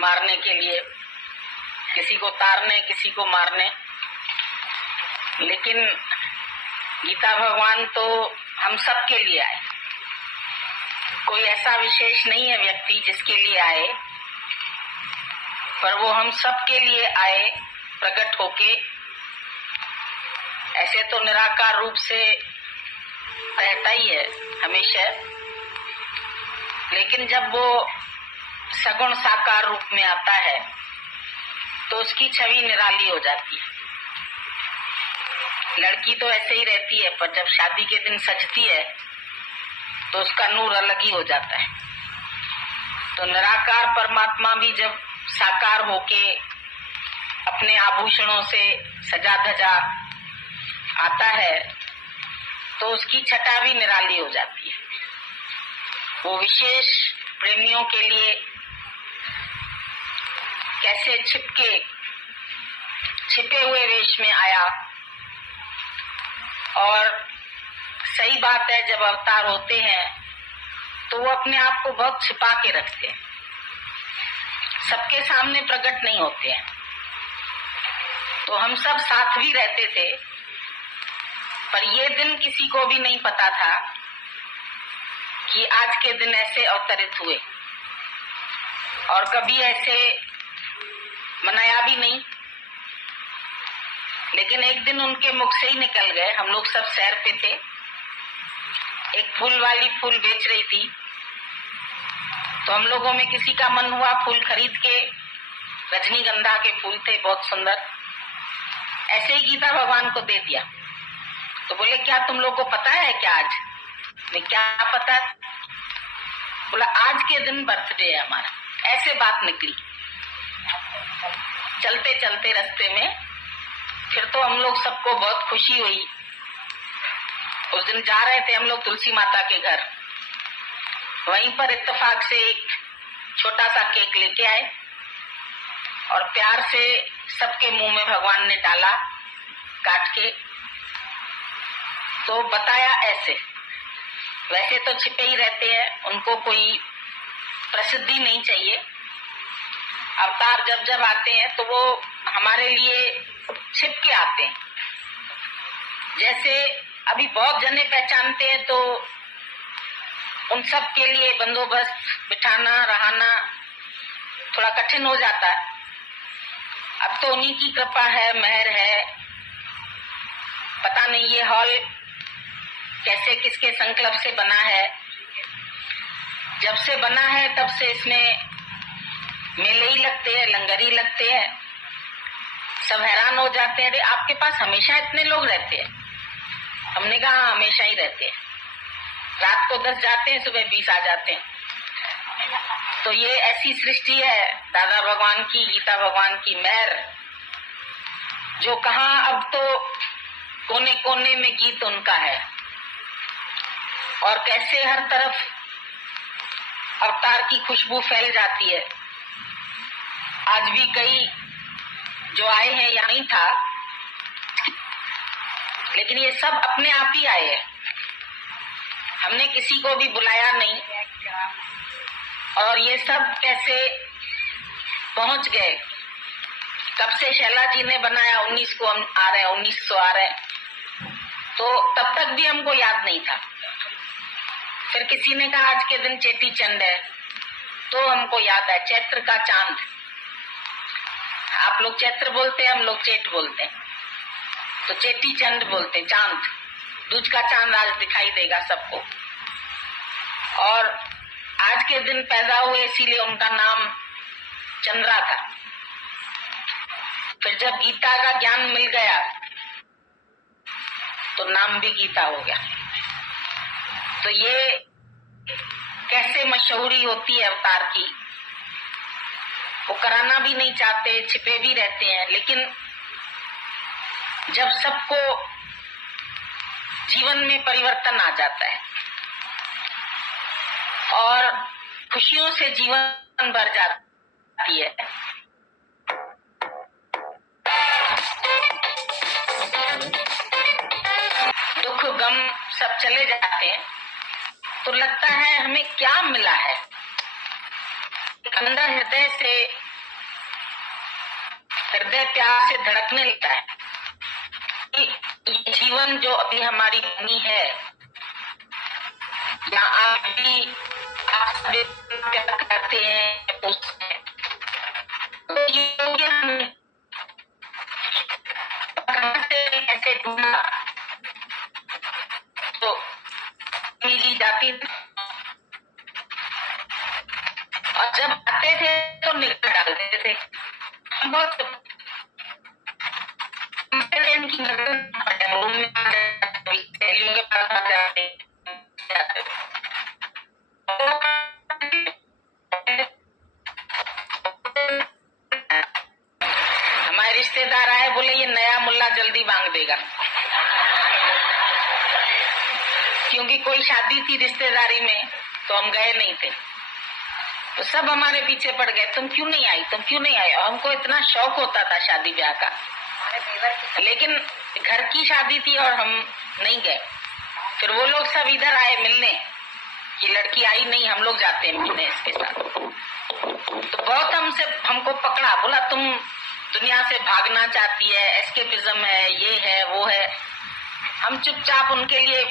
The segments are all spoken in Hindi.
मारने के लिए, किसी को तारने, किसी को मारने। लेकिन गीता भगवान तो हम सब के लिए आए। कोई ऐसा विशेष नहीं है व्यक्ति जिसके लिए आए, पर वो हम सब के लिए आए प्रकट होके। ऐसे तो निराकार रूप से रहता ही है हमेशा, लेकिन जब वो सगुण साकार रूप में आता है तो उसकी छवि निराली हो जाती है। लड़की तो ऐसे ही रहती है, पर जब शादी के दिन सजती है तो उसका नूर अलग ही हो जाता है। तो निराकार परमात्मा भी जब साकार होके अपने आभूषणों से सजा धजा आता है तो उसकी छटा भी निराली हो जाती है। वो विशेष प्रेमियों के लिए कैसे छिपे हुए वेश में आया। और सही बात है, जब अवतार होते हैं तो वो अपने आप को बहुत छिपा के रखते हैं, सबके सामने प्रकट नहीं होते हैं। तो हम सब साथ भी रहते थे, पर ये दिन किसी को भी नहीं पता था कि आज के दिन ऐसे अवतरित हुए, और कभी ऐसे मनाया भी नहीं। लेकिन एक दिन उनके मुख से ही निकल गए। हम लोग सब सैर पे थे, एक फूल वाली फूल बेच रही थी, तो हम लोगों में किसी का मन हुआ फूल खरीद के, रजनीगंधा के फूल थे बहुत सुंदर, ऐसे ही गीता भगवान को दे दिया। तो बोले क्या तुम लोग को पता है क्या आज? मैं क्या पता है? बोला आज के दिन बर्थडे है हमारा। ऐसे बात निकली चलते चलते रास्ते में। फिर तो हम लोग सबको बहुत खुशी हुई। उस दिन जा रहे थे हम लोग तुलसी माता के घर, वहीं पर इत्तेफाक से एक छोटा सा केक लेके आए और प्यार से सबके मुंह में भगवान ने डाला काट के। तो बताया ऐसे, वैसे तो छिपे ही रहते हैं, उनको कोई प्रसिद्धि नहीं चाहिए। अवतार जब जब आते हैं तो वो हमारे लिए छिप के आते हैं। जैसे अभी बहुत जने पहचानते हैं तो उन सब के लिए बंदोबस्त बिठाना रहाना थोड़ा कठिन हो जाता है। अब तो उन्हीं की कृपा है, मेहर है। पता नहीं ये हॉल कैसे किसके संकल्प से बना है। जब से बना है तब से इसमें मेले ही लगते हैं, लंगर ही लगते हैं। सब हैरान हो जाते हैं, अरे आपके पास हमेशा इतने लोग रहते हैं? हमने कहा हमेशा ही रहते हैं। रात को 10 जाते हैं, सुबह 20 आ जाते हैं। तो ये ऐसी सृष्टि है दादा भगवान की, गीता भगवान की मेहर, जो कहाँ अब तो कोने कोने में गीत उनका है। और कैसे हर तरफ अवतार की खुशबू फैल जाती है। आज भी कई जो आए हैं यहाँ नहीं था, लेकिन ये सब अपने आप ही आए हैं। हमने किसी को भी बुलाया नहीं। और ये सब कैसे पहुंच गए। तब से शैला जी ने बनाया 19 को हम आ रहे हैं, 1900 आ रहे हैं, तो तब तक भी हमको याद नहीं था। फिर किसी ने कहा आज के दिन चेटी चंड है, तो हमको याद है चैत्र का चांद। आप लोग चैत्र बोलते हैं, हम लोग चेट बोलते हैं, तो चेटी चंड बोलते हैं, चांद। दूज का चांद आज दिखाई देगा सबको। और आज के दिन पैदा हुए इसीलिए उनका नाम चंद्रा था। फिर जब गीता का ज्ञान मिल गया तो नाम भी गीता हो गया। तो ये कैसे मशहूरी होती है अवतार की। वो कराना भी नहीं चाहते, छिपे भी रहते हैं, लेकिन जब सबको जीवन में परिवर्तन आ जाता है और खुशियों से जीवन भर जाती है, दुख गम सब चले जाते हैं, तो लगता है हमें क्या मिला है। अंदर हृदय से हृदय प्यार से धड़कने लगता है कि ये जीवन जो अभी हमारी बनी है, या आप भी प्यार करते हैं, पूछते हैं, तो योग्य हम ऐसे ढूंढा तो मिली जाती थी, और जब आते थे तो निकल डालते थे। हम बहुत की नजर सहेलियों के पास आ जाते, हमारे रिश्तेदार आए, बोले ये नया मुल्ला जल्दी मांग देगा, क्योंकि कोई शादी थी रिश्तेदारी में तो हम गए नहीं थे, तो सब हमारे पीछे पड़ गए, तुम क्यों नहीं आई, तुम क्यों नहीं आई। और हमको इतना शौक होता था शादी ब्याह का, लेकिन घर की शादी थी और हम नहीं गए। फिर वो लोग सब इधर आए मिलने, ये लड़की आई नहीं, हम लोग जाते हैं मिलने इसके साथ। तो बहुत हमको पकड़ा, बोला तुम दुनिया से भागना चाहती है, एस्केपिज्म है, ये है वो है। हम चुपचाप उनके लिए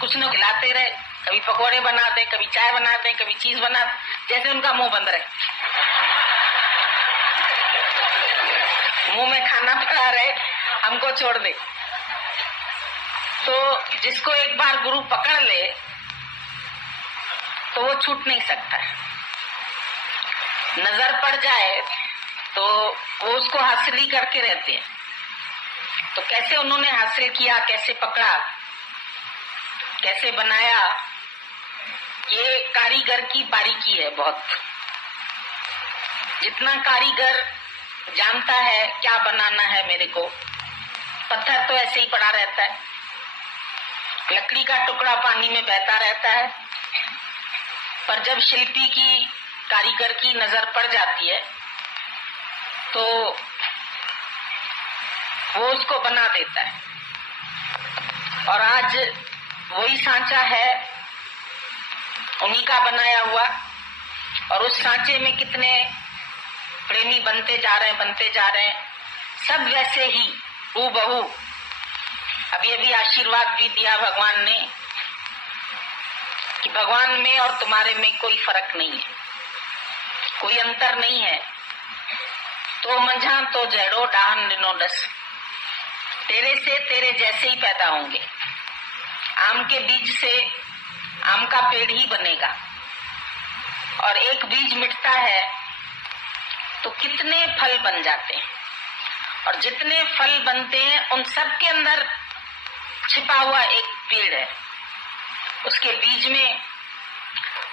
कुछ न खिलाते रहे, कभी पकौड़े बनाते, कभी चाय बनाते, कभी चीज बनाते, जैसे उनका मुंह बंद रहे, मुंह में खाना पड़ा रहे, हमको छोड़ दे। तो जिसको एक बार गुरु पकड़ ले तो वो छूट नहीं सकता है, नजर पड़ जाए तो वो उसको हासिल ही करके रहते हैं। तो कैसे उन्होंने हासिल किया, कैसे पकड़ा, कैसे बनाया, ये कारीगर की बारीकी है बहुत। जितना कारीगर जानता है क्या बनाना है मेरे को, पत्थर तो ऐसे ही पड़ा रहता है, लकड़ी का टुकड़ा पानी में बहता रहता है, पर जब शिल्पी की, कारीगर की नजर पड़ जाती है तो वो उसको बना देता है। और आज वही सांचा है उन्हीं का बनाया हुआ, और उस सांचे में कितने प्रेमी बनते जा रहे हैं, सब वैसे ही हूबहू। अभी आशीर्वाद भी दिया भगवान ने कि भगवान में और तुम्हारे में कोई फर्क नहीं है, कोई अंतर नहीं है। तो मंझा तो जड़ो डाहन दिनो डस, तेरे से तेरे जैसे ही पैदा होंगे। आम के बीज से आम का पेड़ ही बनेगा, और एक बीज मिटता है तो कितने फल बन जाते हैं, और जितने फल बनते हैं उन सब के अंदर छिपा हुआ एक पेड़ है उसके बीज में,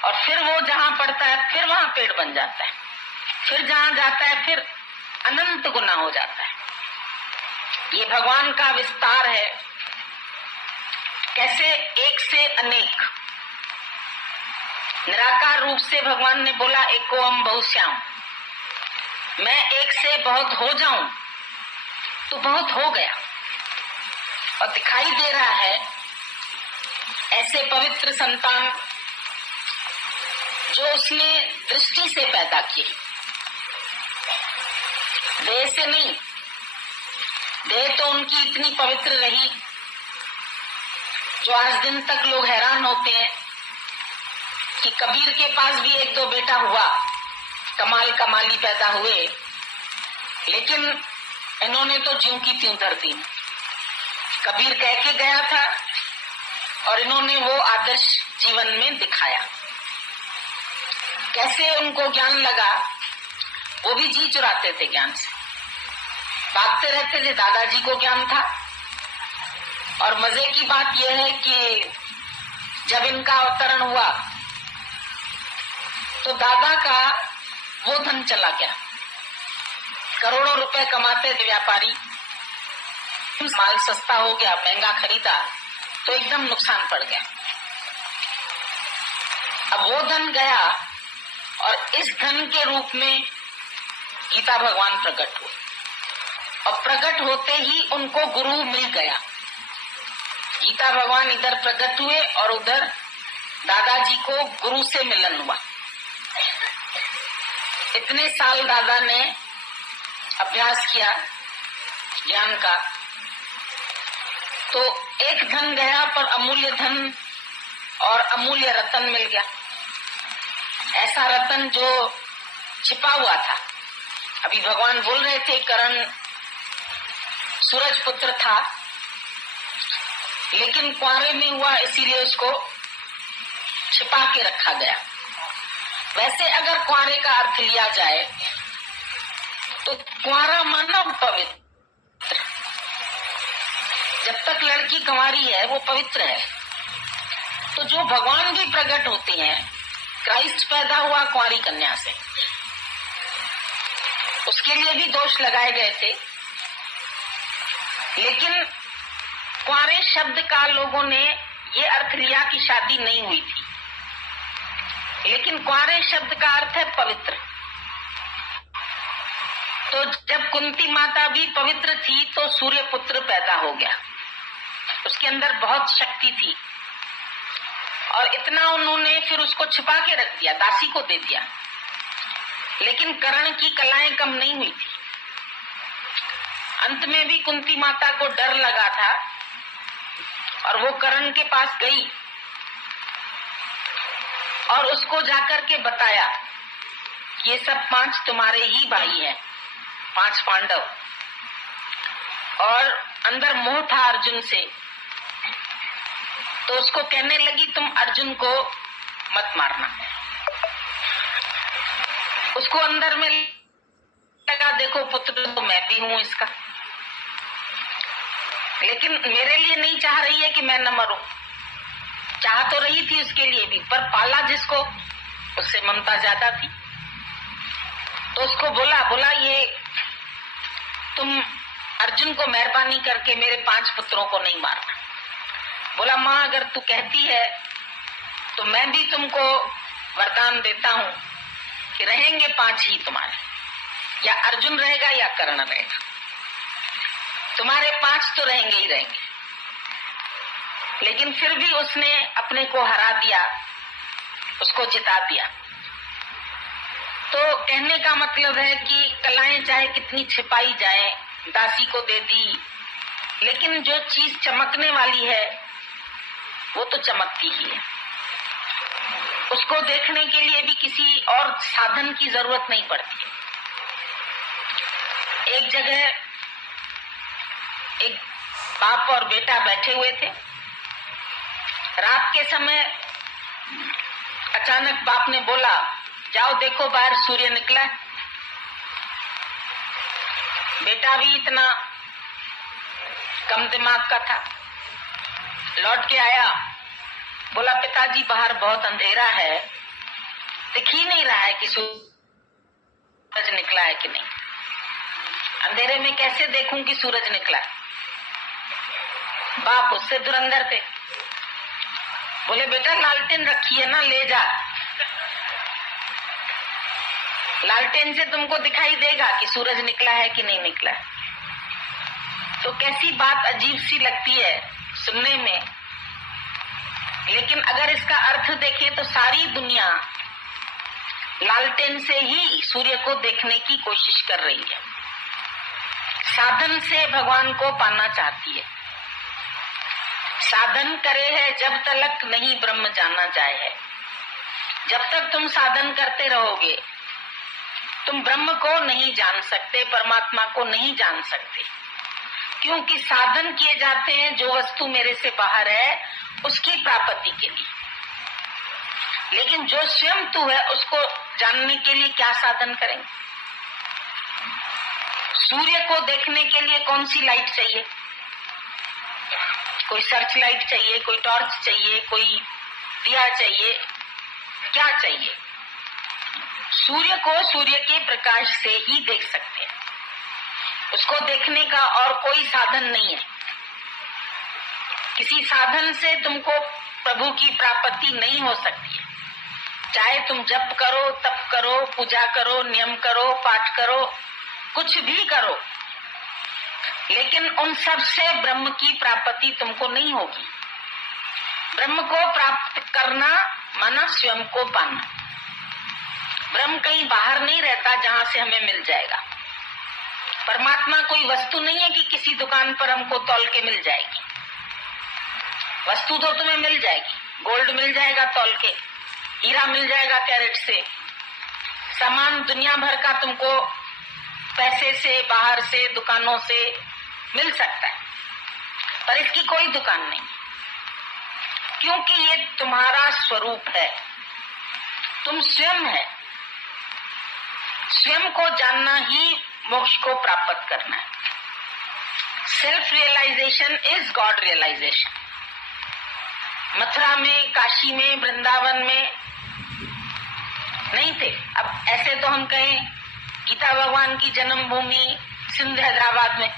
और फिर वो जहां पड़ता है फिर वहां पेड़ बन जाता है, फिर जहां जाता है फिर अनंत गुना हो जाता है। ये भगवान का विस्तार है, कैसे एक से अनेक। निराकार रूप से भगवान ने बोला एको हम बहुश्याम, मैं एक से बहुत हो जाऊं तो बहुत हो गया। और दिखाई दे रहा है ऐसे पवित्र संतान जो उसने दृष्टि से पैदा किए, देह से नहीं। देह तो उनकी इतनी पवित्र रही जो आज दिन तक लोग हैरान होते हैं कि कबीर के पास भी एक दो बेटा हुआ, कमाली पैदा हुए, लेकिन इन्होंने तो ज्यों की त्यों धर दी। कबीर कह के गया था और इन्होंने वो आदर्श जीवन में दिखाया। कैसे उनको ज्ञान लगा, वो भी जी चुराते थे ज्ञान से, भागते रहते थे। दादाजी को ज्ञान था, और मजे की बात यह है कि जब इनका अवतरण हुआ तो दादा का वो धन चला गया। करोड़ों रुपए कमाते थे व्यापारी, माल सस्ता हो गया, महंगा खरीदा तो एकदम नुकसान पड़ गया। अब वो धन गया और इस धन के रूप में गीता भगवान प्रकट हुए, और प्रकट होते ही उनको गुरु मिल गया। गीता भगवान इधर प्रकट हुए और उधर दादाजी को गुरु से मिलन हुआ। इतने साल दादा ने अभ्यास किया ज्ञान का, तो एक धन गया पर अमूल्य धन और अमूल्य रतन मिल गया। ऐसा रतन जो छिपा हुआ था। अभी भगवान बोल रहे थे कर्ण सूरज पुत्र था, लेकिन कुंवारे में हुआ इसीलिए उसको छिपा के रखा गया। वैसे अगर कुंवारे का अर्थ लिया जाए तो कुंवारा मानव पवित्र, जब तक लड़की कुंवारी है वो पवित्र है। तो जो भगवान भी प्रकट होते हैं, क्राइस्ट पैदा हुआ कुंवारी कन्या से, उसके लिए भी दोष लगाए गए थे। लेकिन कुंवारे शब्द का लोगों ने ये अर्थ लिया कि शादी नहीं हुई थी, लेकिन कुंवारे शब्द का अर्थ है पवित्र। तो जब कुंती माता भी पवित्र थी तो सूर्य पुत्र पैदा हो गया। उसके अंदर बहुत शक्ति थी और इतना उन्होंने फिर उसको छिपा के रख दिया, दासी को दे दिया। लेकिन कर्ण की कलाएं कम नहीं हुई थी। अंत में भी कुंती माता को डर लगा था और वो कर्ण के पास गई और उसको जाकर के बताया ये सब 5 तुम्हारे ही भाई हैं, 5 पांडव। और अंदर मोह था अर्जुन से, तो उसको कहने लगी तुम अर्जुन को मत मारना। उसको अंदर में लगा देखो पुत्र तो मैं भी हूं इसका, लेकिन मेरे लिए नहीं चाह रही है कि मैं न मरूं। चाह तो रही थी उसके लिए भी, पर पाला जिसको उससे ममता ज्यादा थी। तो उसको बोला ये तुम अर्जुन को मेहरबानी करके मेरे 5 पुत्रों को नहीं मारना। बोला माँ अगर तू कहती है तो मैं भी तुमको वरदान देता हूं कि रहेंगे 5 ही तुम्हारे, या अर्जुन रहेगा या कर्ण रहेगा, तुम्हारे 5 तो रहेंगे ही रहेंगे। लेकिन फिर भी उसने अपने को हरा दिया, उसको जिता दिया। तो कहने का मतलब है कि कलाएं चाहे कितनी छिपाई जाए, दासी को दे दी, लेकिन जो चीज चमकने वाली है वो तो चमकती ही है। उसको देखने के लिए भी किसी और साधन की जरूरत नहीं पड़ती है। एक जगह एक बाप और बेटा बैठे हुए थे। रात के समय अचानक बाप ने बोला जाओ देखो बाहर सूर्य निकला। बेटा भी इतना कम दिमाग का था, लौट के आया, बोला पिताजी बाहर बहुत अंधेरा है, दिख ही नहीं रहा है कि सूरज निकला है कि नहीं। अंधेरे में कैसे देखूं कि सूरज निकला। बाप उससे धुरंधर थे, बोले बेटा लालटेन रखी है ना, ले जा, लालटेन से तुमको दिखाई देगा कि सूरज निकला है कि नहीं निकला है। तो कैसी बात अजीब सी लगती है सुनने में, लेकिन अगर इसका अर्थ देखें तो सारी दुनिया लालटेन से ही सूर्य को देखने की कोशिश कर रही है, साधन से भगवान को पाना चाहती है। साधन करे है जब तलक नहीं ब्रह्म जाना जाए है। जब तक तुम साधन करते रहोगे तुम ब्रह्म को नहीं जान सकते, परमात्मा को नहीं जान सकते, क्योंकि साधन किए जाते हैं जो वस्तु मेरे से बाहर है उसकी प्राप्ति के लिए। लेकिन जो स्वयं तू है उसको जानने के लिए क्या साधन करेंगे। सूर्य को देखने के लिए कौन सी लाइट चाहिए? कोई सर्च लाइट चाहिए, कोई टॉर्च चाहिए, कोई दिया चाहिए, क्या चाहिए? सूर्य को सूर्य के प्रकाश से ही देख सकते हैं, उसको देखने का और कोई साधन नहीं है। किसी साधन से तुमको प्रभु की प्राप्ति नहीं हो सकती है। चाहे तुम जप करो, तप करो, पूजा करो, नियम करो, पाठ करो, कुछ भी करो, लेकिन उन सब से ब्रह्म की प्राप्ति तुमको नहीं होगी। ब्रह्म को प्राप्त करना माना स्वयं को पाना। ब्रह्म कहीं बाहर नहीं रहता जहां से हमें मिल जाएगा। परमात्मा कोई वस्तु नहीं है कि किसी दुकान पर हमको तौल के मिल जाएगी। वस्तु तो तुम्हें मिल जाएगी, गोल्ड मिल जाएगा तौल के, हीरा मिल जाएगा कैरेट से, सामान दुनिया भर का तुमको पैसे से, बाहर से, दुकानों से मिल सकता है, पर इसकी कोई दुकान नहीं, क्योंकि ये तुम्हारा स्वरूप है, तुम स्वयं है। स्वयं को जानना ही मोक्ष को प्राप्त करना है। Self realization is God realization. Mathura में, काशी में, वृंदावन में नहीं थे। अब ऐसे तो हम कहें गीता भगवान की जन्मभूमि सिंध हैदराबाद में,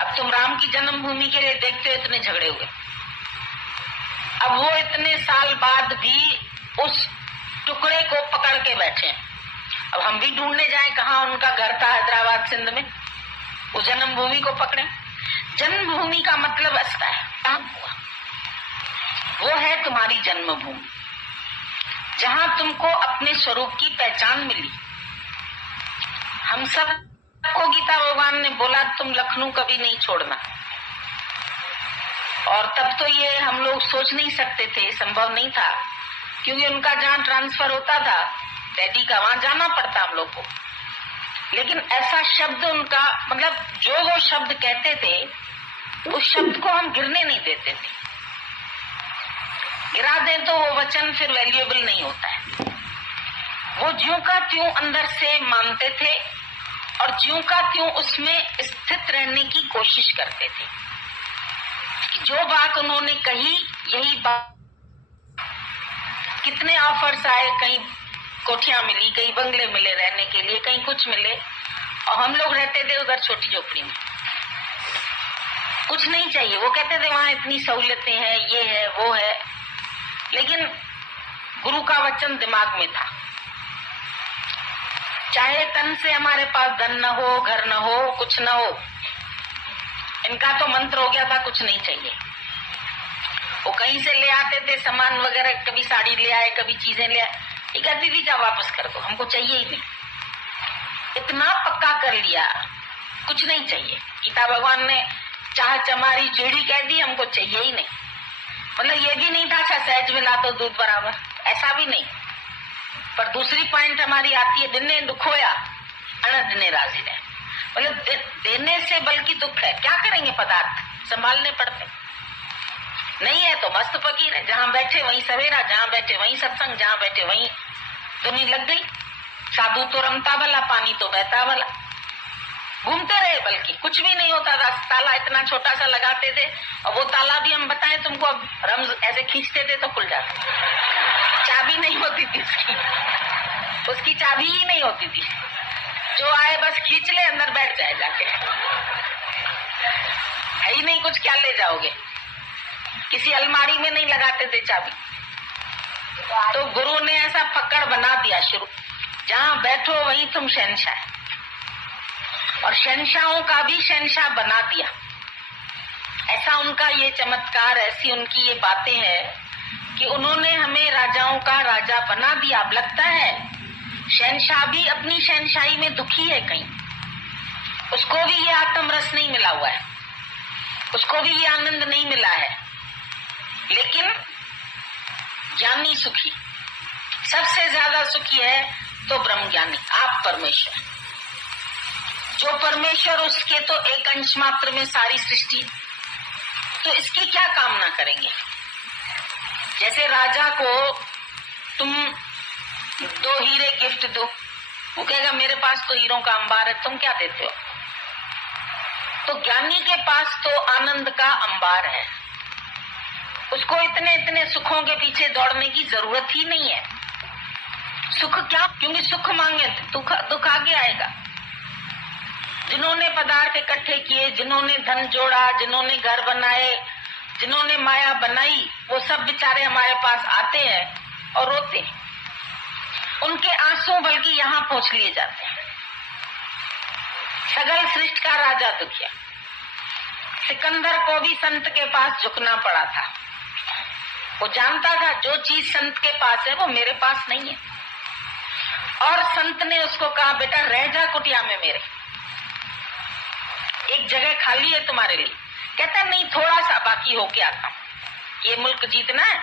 अब तुम राम की जन्मभूमि के लिए देखते हो इतने झगड़े हुए। अब वो इतने साल बाद भी उस टुकड़े को पकड़ के बैठे हैं। अब हम भी ढूंढने जाएं कहाँ उनका घर था हैदराबाद सिंध में, वो जन्मभूमि को पकड़े। जन्मभूमि का मतलब ऐसा है, कहाँ हुआ, वो है तुम्हारी जन्मभूमि, जहां तुमको अपने स्वरूप की पहचान मिली। हम सबको गीता भगवान ने बोला तुम लखनऊ कभी नहीं छोड़ना, और तब तो ये हम लोग सोच नहीं सकते थे, संभव नहीं था, क्योंकि उनका जहाँ ट्रांसफर होता था डैडी का, वहां जाना पड़ता हम लोग को। लेकिन ऐसा शब्द उनका, मतलब जो वो शब्द कहते थे उस शब्द को हम गिरने नहीं देते थे। गिरा दें तो वो वचन फिर वैल्यूएबल नहीं होता है। वो ज्यों का त्यों अंदर से मानते थे और ज्यों का त्यों उसमें स्थित रहने की कोशिश करते थे कि जो बात उन्होंने कही यही बात। कितने ऑफर्स आए, कहीं कोठियां मिली, कहीं बंगले मिले रहने के लिए, कहीं कुछ मिले, और हम लोग रहते थे उधर छोटी झोपड़ी में, कुछ नहीं चाहिए। वो कहते थे वहां इतनी सहूलियतें हैं, ये है वो है, लेकिन गुरु का वचन दिमाग में था। चाहे तन से हमारे पास धन न हो, घर न हो, कुछ न हो, इनका तो मंत्र हो गया था कुछ नहीं चाहिए। वो कहीं से ले आते थे सामान वगैरह, कभी साड़ी ले आए, कभी चीजें ले आए, ये कहती थी जा वापस कर दो, हमको चाहिए ही नहीं। इतना पक्का कर लिया, कुछ नहीं चाहिए। गीता भगवान ने चाह चमारी चिड़ी कह दी, हमको चाहिए ही नहीं। मतलब ये भी नहीं था अच्छा सहज मिला तो दूध बराबर, ऐसा भी नहीं। पर दूसरी पॉइंट हमारी आती है, दिने दुखोया अण दिने राजी रहे। मतलब देने से बल्कि दुख है, क्या करेंगे, पदार्थ संभालने पड़ते। नहीं है तो मस्त फकीर है, जहां बैठे वहीं सवेरा, जहां बैठे वहीं सत्संग, जहां बैठे वहीं दुनिया लग गई। साधु तो रमता भला, पानी तो बहता भला, घूमते रहे, बल्कि कुछ भी नहीं होता था। ताला इतना छोटा सा लगाते थे, और वो ताला भी हम बताएं तुमको, अब रम्ज ऐसे खींचते थे तो खुल जाता, चाबी नहीं होती थी उसकी चाबी ही नहीं होती थी। जो आए बस खींच ले, अंदर बैठ जाए जाके, है ही नहीं कुछ, क्या ले जाओगे। किसी अलमारी में नहीं लगाते थे चाबी। तो गुरु ने ऐसा पकड़ बना दिया शुरू, जहां बैठो वहीं तुम शहंशाह, और शहंशाहों का भी शहंशाह बना दिया। ऐसा उनका ये चमत्कार, ऐसी उनकी ये बातें हैं कि उन्होंने हमें राजाओं का राजा बना दिया। अब लगता है शहंशाह भी अपनी शहंशाही में दुखी है कहीं, उसको भी ये आत्म रस नहीं मिला हुआ है, उसको भी ये आनंद नहीं मिला है। लेकिन ज्ञानी सुखी, सबसे ज्यादा सुखी है तो ब्रह्म ज्ञानी, आप परमेश्वर। जो परमेश्वर, उसके तो एक अंश मात्र में सारी सृष्टि, तो इसकी क्या कामना करेंगे। जैसे राजा को तुम 2 हीरे गिफ्ट दो, वो कहेगा मेरे पास तो हीरों का अंबार है, तुम क्या देते हो। तो ज्ञानी के पास तो आनंद का अंबार है, उसको इतने इतने सुखों के पीछे दौड़ने की जरूरत ही नहीं है। सुख क्या, क्योंकि सुख मांगे दुख आगे आएगा। जिन्होंने पदार्थ इकट्ठे किए, जिन्होंने धन जोड़ा, जिन्होंने घर बनाए, जिन्होंने माया बनाई, वो सब बेचारे हमारे पास आते हैं और रोते हैं। उनके आंसू बल्कि यहाँ पहुंच लिए जाते हैं। सगल सृष्टि का राजा दुखिया, सिकंदर को भी संत के पास झुकना पड़ा था। वो जानता था जो चीज संत के पास है वो मेरे पास नहीं है, और संत ने उसको कहा बेटा रह जा कुटिया में मेरे, एक जगह खाली है तुम्हारे लिए। कहता नहीं, थोड़ा सा बाकी होके आता हूँ, ये मुल्क जीतना है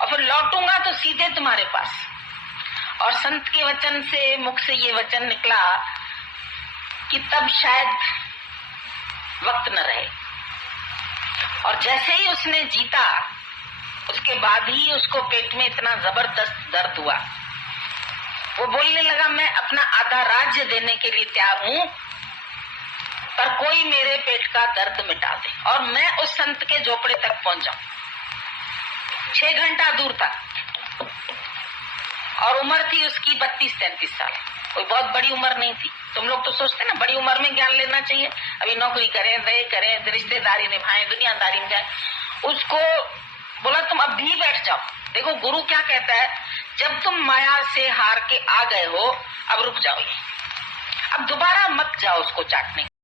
और फिर लौटूंगा तो सीधे तुम्हारे पास। और संत के वचन से, मुख से ये वचन निकला कि तब शायद वक्त न रहे। और जैसे ही उसने जीता, उसके बाद ही उसको पेट में इतना जबरदस्त दर्द हुआ। वो बोलने लगा, मैं अपना आधा राज्य देने के लिए तैयार हूं, पर कोई मेरे पेट का दर्द मिटा दे और मैं उस संत के झोपड़े तक पहुंच जाऊं। 6 घंटा दूर था और उम्र थी उसकी 32-33 साल। कोई बहुत बड़ी उम्र नहीं थी। तुम लोग तो सोचते ना बड़ी उम्र में ज्ञान लेना चाहिए, अभी नौकरी करें, रिश्तेदारी निभाएं, दुनियादारी में जाए। उसको बोला तुम अब भी बैठ जाओ। देखो गुरु क्या कहता है, जब तुम माया से हार के आ गए हो, अब रुक जाओ, अब दोबारा मत जाओ उसको चाटने।